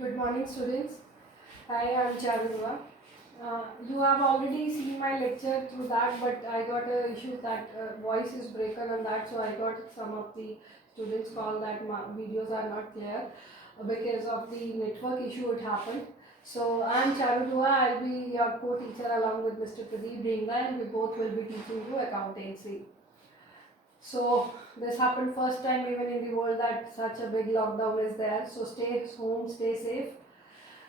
Good morning, students. Hi, I am Charulva. You have already seen my lecture through that, but I got a issue that voice is broken on that, so I got some of the students call that videos are not clear because of the network issue it happened. So I am Charulva. I'll be your co-teacher along with Mr. Pradeep Dhinga, and we both will be teaching you accountancy. So this happened first time even in the world that such a big lockdown is there. So stay home, stay safe.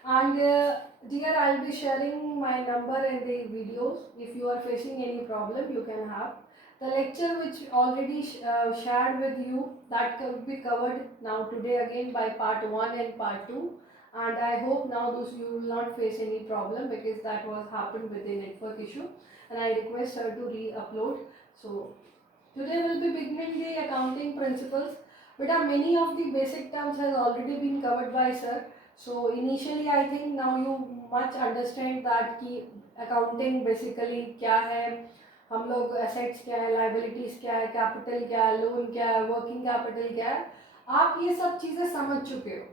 And dear, I'll be sharing my number in the videos. If you are facing any problem, you can have. The lecture which already shared with you, that will be covered now today again by part 1 and part 2. And I hope now those you will not face any problem because that was happened with the network issue. And I request her to re-upload. So today we'll be beginning the accounting principles. But many of the basic terms has already been covered by sir. So initially I think now you much understand that कि accounting basically क्या है, हम लोग assets क्या है, liabilities क्या है, capital क्या है, loan क्या है, working capital क्या है, आप ये सब चीज़ें समझ चुके हो.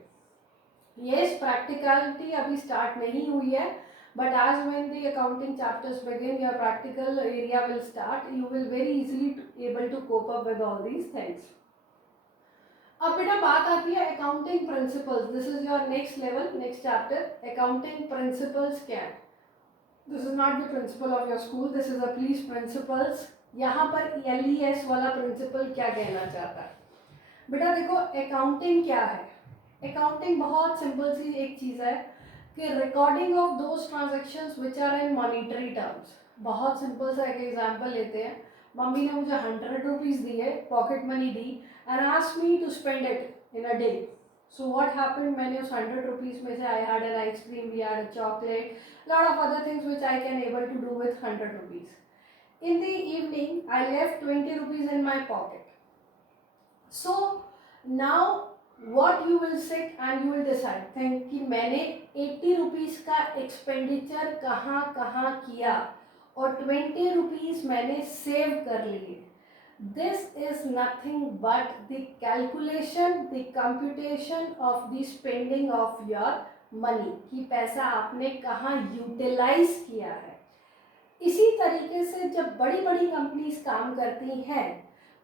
Yes, practicality अभी start नहीं हुई है, but as when the accounting chapters begin, your practical area will start. You will very easily able to cope up with all these things. अब बेटा बात आती है accounting principles. This is your next level, next chapter. Accounting principles क्या है? This is not the principle of your school, this is a please principles. यहाँ पर LES वाला प्रिंसिपल क्या कहना चाहता है? बेटा देखो अकाउंटिंग क्या है. अकाउंटिंग बहुत सिंपल सी एक चीज़ है कि recording of those transactions which are in monetary terms. बहुत सिंपल सा एक एग्जांपल लेते हैं. मम्मी ने मुझे 100 रुपीज़ दिए, पॉकेट मनी दी, and asked me to spend it in a day. So what happened, मैंने उस 100 रुपीज़ में से I had an ice cream, we had a chocolate, lot of other things which I can able to do with 100 rupees. In the evening, I left 20 rupees in my pocket. So now what you will sit and you will decide think कि मैंने 80 rupees का expenditure कहाँ कहाँ किया और 20 rupees मैंने save कर लिए. This is nothing but the calculation, the computation of the spending of your money, कि पैसा आपने कहाँ यूटिलाइज किया है. इसी तरीके से जब बड़ी बड़ी कंपनीज काम करती हैं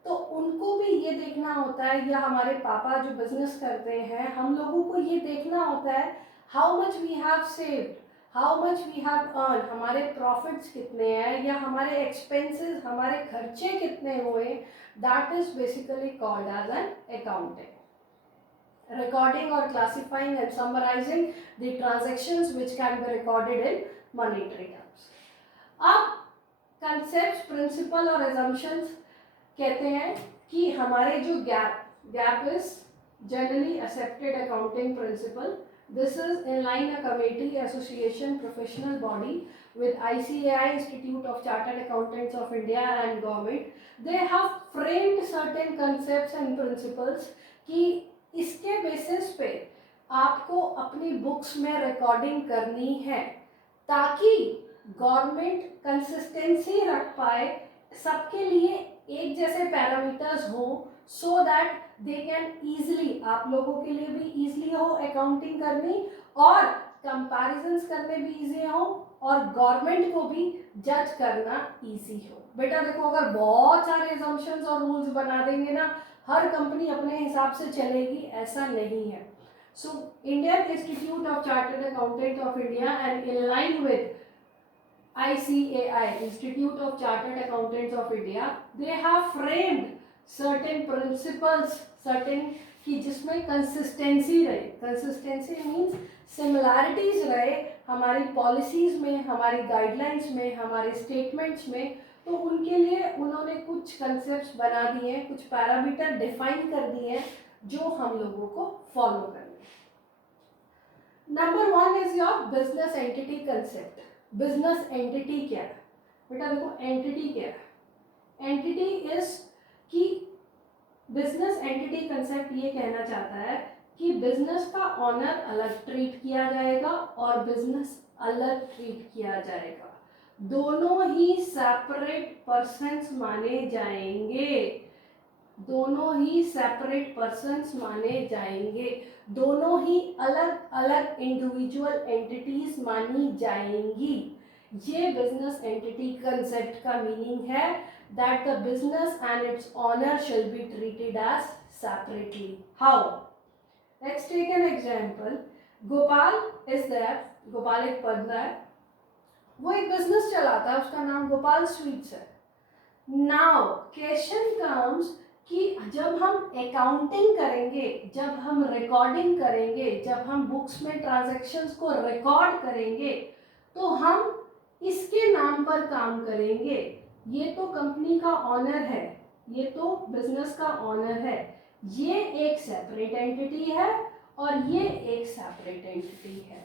तो उनको भी ये देखना होता है, या हमारे पापा जो बिजनेस करते हैं हम लोगों को ये देखना होता है how much we have saved, how much we have earn, हमारे प्रॉफिट्स कितने हैं या हमारे एक्सपेंसेस, हमारे खर्चे कितने हुए. That is basically called as an accounting. Recording or classifying and summarizing the transactions which can be recorded in monetary terms. अब कंसेप्ट, प्रिंसिपल और एजम्पशंस कहते हैं कि हमारे जो gap is generally accepted accounting principle. This is in line a committee association professional body with ICAI, Institute of Chartered Accountants of India, and government. They have framed certain concepts and principles कि इसके basis पे आपको अपनी books में recording करनी है ताकि government consistency रख पाए, सबके लिए एक जैसे पैरामीटर्स हो, so that they can easily, आप लोगों के लिए भी ईजिली हो अकाउंटिंग करनी और कंपैरिजंस करने भी ईजी हो और गवर्नमेंट को भी जज करना ईजी हो. बेटा देखो अगर बहुत सारे assumptions और रूल्स बना देंगे ना, हर कंपनी अपने हिसाब से चलेगी, ऐसा नहीं है. So Indian institute of chartered accountant of India and in line with ICAI, Institute of Chartered Accountants of India, they have framed certain principles, certain कि जिसमें कंसिस्टेंसी रहे. कंसिस्टेंसी मीन्स सिमिलैरिटीज रहे हमारी पॉलिसीज में, हमारी गाइडलाइंस में, हमारे statements में. तो उनके लिए उन्होंने कुछ कंसेप्ट्स बना दिए हैं, कुछ पैरामीटर डिफाइन कर दिए हैं जो हम लोगों को फॉलो करने. Number 1 is your business entity concept. Business entity क्या है? बेटा देखो एंटिटी क्या है. एंटिटी इज कि बिजनेस एंटिटी कंसेप्ट ये कहना चाहता है कि बिजनेस का ऑनर अलग ट्रीट किया जाएगा और बिजनेस अलग ट्रीट किया जाएगा. दोनों ही सेपरेट पर्सन्स माने जाएंगे. दोनों ही सेपरेट पर्सन्स माने जाएंगे, दोनों ही अलग अलग इंडिविजुअल एंटिटीज मानी जाएंगी। ये बिजनेस एंटिटी कंसेप्ट का मीनिंग है, that the business and its owner shall be treated as separately. How? Let's take an example. Gopal is there, Gopal एक बंदा है, वो एक बिजनेस चलाता है, उसका नाम गोपाल स्वीट्स है। नाउ क्वेश्चन कम्स कि जब हम अकाउंटिंग करेंगे, जब हम रिकॉर्डिंग करेंगे, जब हम बुक्स में ट्रांजैक्शंस को रिकॉर्ड करेंगे, तो हम इसके नाम पर काम करेंगे। ये तो कंपनी का ऑनर है, ये तो बिजनेस का ऑनर है, ये एक सेपरेट एंटिटी है और ये एक सेपरेट एंटिटी है।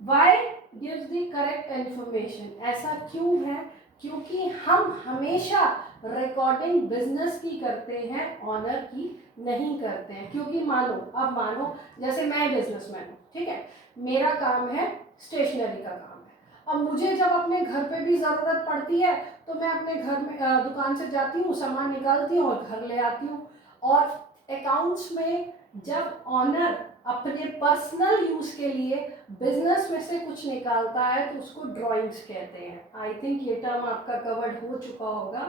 Why gives the correct information? ऐसा क्यों है? क्योंकि हम हमेशा रिकॉर्डिंग बिजनेस की करते हैं, ऑनर की नहीं करते हैं। क्योंकि अब मानो जैसे मैं बिजनेसमैन हूँ, ठीक है, मेरा काम है स्टेशनरी का काम है। अब मुझे जब अपने घर पे भी ज़रूरत पड़ती है तो मैं अपने घर में दुकान से जाती हूँ, सामान निकालती हूँ और घर ले आती हूँ। और अकाउंट्स में जब ऑनर अपने पर्सनल यूज़ के लिए बिजनेस में से कुछ निकालता है तो उसको ड्राइंग्स कहते हैं। आई थिंक ये टर्म आपका कवर्ड हो चुका होगा।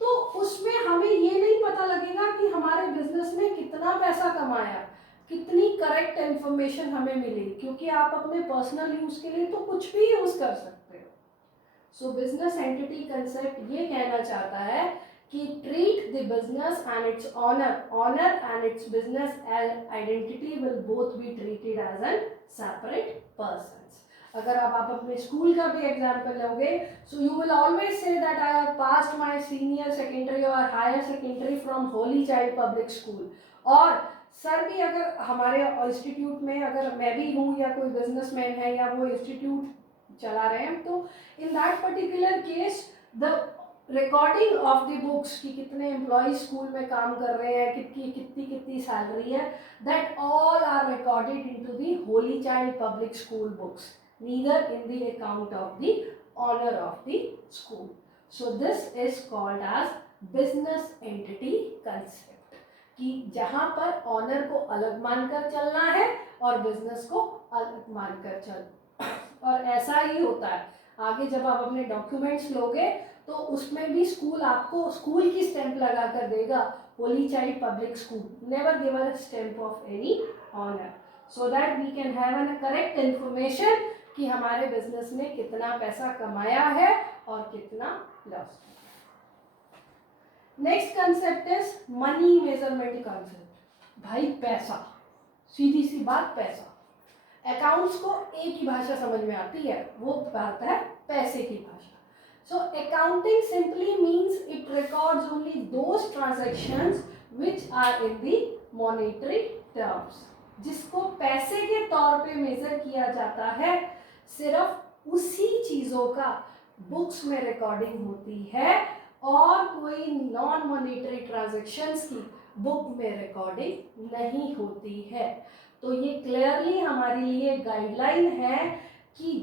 तो उसमें हमें ये नहीं पता लगेगा कि हमारे बिजनेस ने कितना पैसा कमाया, कितनी करेक्ट इन्फॉर्मेशन हमें मिली, क्योंकि आप अपने पर्सनल यूज के लिए तो कुछ भी यूज कर सकते हो। सो बिजनेस एंटिटी कंसेप्ट ये कहना चाहता है कि treat the business and its honor and its business identity will both be treated as a separate persons. अगर आप अपने स्कूल का भी एग्जाम्पल लोगे, so you will always say that I have passed my senior secondary और higher secondary from Holy child public School. और sir भी अगर हमारे इंस्टीट्यूट में, अगर मैं भी हूँ या कोई बिजनेसमैन है या वो इंस्टीट्यूट चला रहे हैं, तो in that particular case the recording of the books कि कितने एम्प्लॉय स्कूल में काम कर रहे हैं, कितनी सैलरी है, that all are recorded into the holy child public school books, neither in the account of the owner of the school. So this is called as business entity concept, कि जहां पर ऑनर को अलग मानकर चलना है और बिजनेस को अलग मानकर चल। और ऐसा ही होता है आगे जब आप अपने डॉक्यूमेंट्स लोगे तो उसमें भी स्कूल आपको स्कूल की स्टैंप लगा कर देगा, holy child public school, never give a stamp of any owner, so that we can have an correct information कि हमारे बिजनेस ने कितना पैसा कमाया है और कितना loss. Next concept is money measurement concept. भाई पैसा, सीधी सी बात, पैसा। अकाउंट्स को एक ही भाषा समझ में आती है, वो बात है पैसे की भाषा। So accounting simply means it records only those transactions which are in the monetary terms, जिसको पैसे के तौर पे मेजर किया जाता है, सिर्फ उसी चीज़ों का बुक्स में रिकॉर्डिंग होती है और कोई नॉन मॉनेटरी ट्रांजैक्शंस की बुक में रिकॉर्डिंग नहीं होती है। तो ये क्लियरली हमारे लिए गाइडलाइन है कि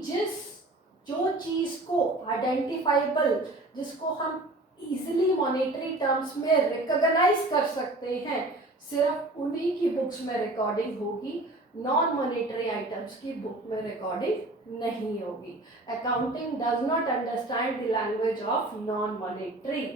जो चीज़ को आइडेंटिफाइबल, जिसको हम इजीली मॉनेटरी टर्म्स में रिकॉग्नाइज कर सकते हैं, सिर्फ उन्हीं की बुक्स में रिकॉर्डिंग होगी, नॉन मॉनेटरी आइटम्स की बुक में रिकॉर्डिंग नहीं होगी। Accounting does not understand the language of non monetary.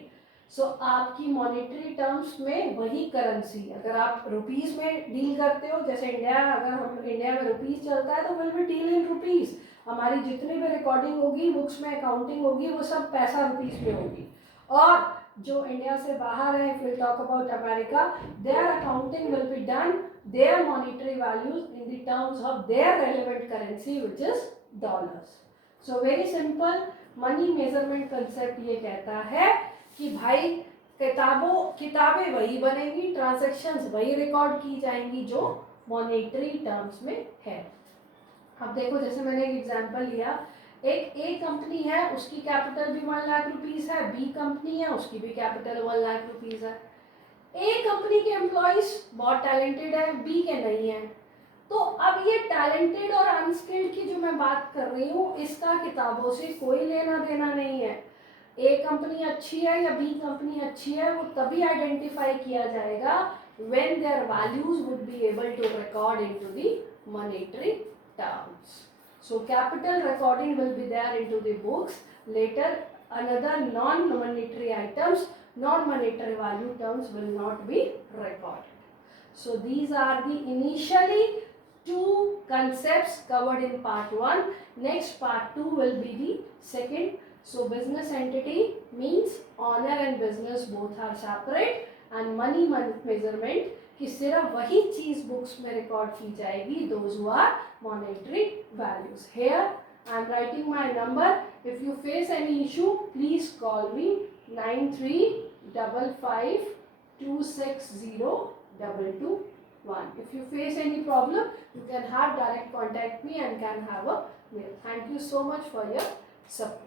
So आपकी मॉनेटरी टर्म्स में वही करेंसी, अगर आप रुपीज़ में डील करते हो, जैसे इंडिया, अगर हम इंडिया में रुपीज़ चलता है तो will be deal in rupees, हमारी जितनी भी रिकॉर्डिंग होगी, बुक्स में अकाउंटिंग होगी, वो सब पैसा रुपीज़ में होगी। और जो इंडिया से बाहर है, if we talk about America, there accounting will be done their monetary values in the terms of their relevant currency which is dollars. So very simple, money measurement concept ये कहता है कि भाई किताबें वही बनेंगी, ट्रांजैक्शंस वही रिकॉर्ड की जाएंगी जो मॉनेटरी टर्म्स में है। अब देखो, जैसे मैंने एक एग्जांपल लिया, एक ए कंपनी है, उसकी कैपिटल भी 1 लाख रुपीस है, बी कंपनी है, उसकी भी कैपिटल 1 लाख रुपीस है। ए कंपनी के एम्प्लॉयज बहुत टैलेंटेड है, बी के नहीं है। तो अब ये टैलेंटेड और अनस्किल्ड की जो मैं बात कर रही हूँ, इसका किताबों से कोई लेना देना नहीं है। ए कंपनी अच्छी है या बी कंपनी अच्छी है वो तभी आइडेंटिफाई किया जाएगा when their values would be able to record into the monetary terms. So capital recording will be there into the books. Later another non-monetary items, non-monetary value terms will not be recorded. So these are the initially two concepts covered in part 1. Next part 2 will be the second. So business entity means honor and business both are separate and money measurement कि सिर्फ वही चीज books में record की जाएगी those who are monetary values. Here I am writing my number. If you face any issue, please call me 9355260221. If you face any problem, you can have direct contact me and can have a mail. Thank you so much for your support.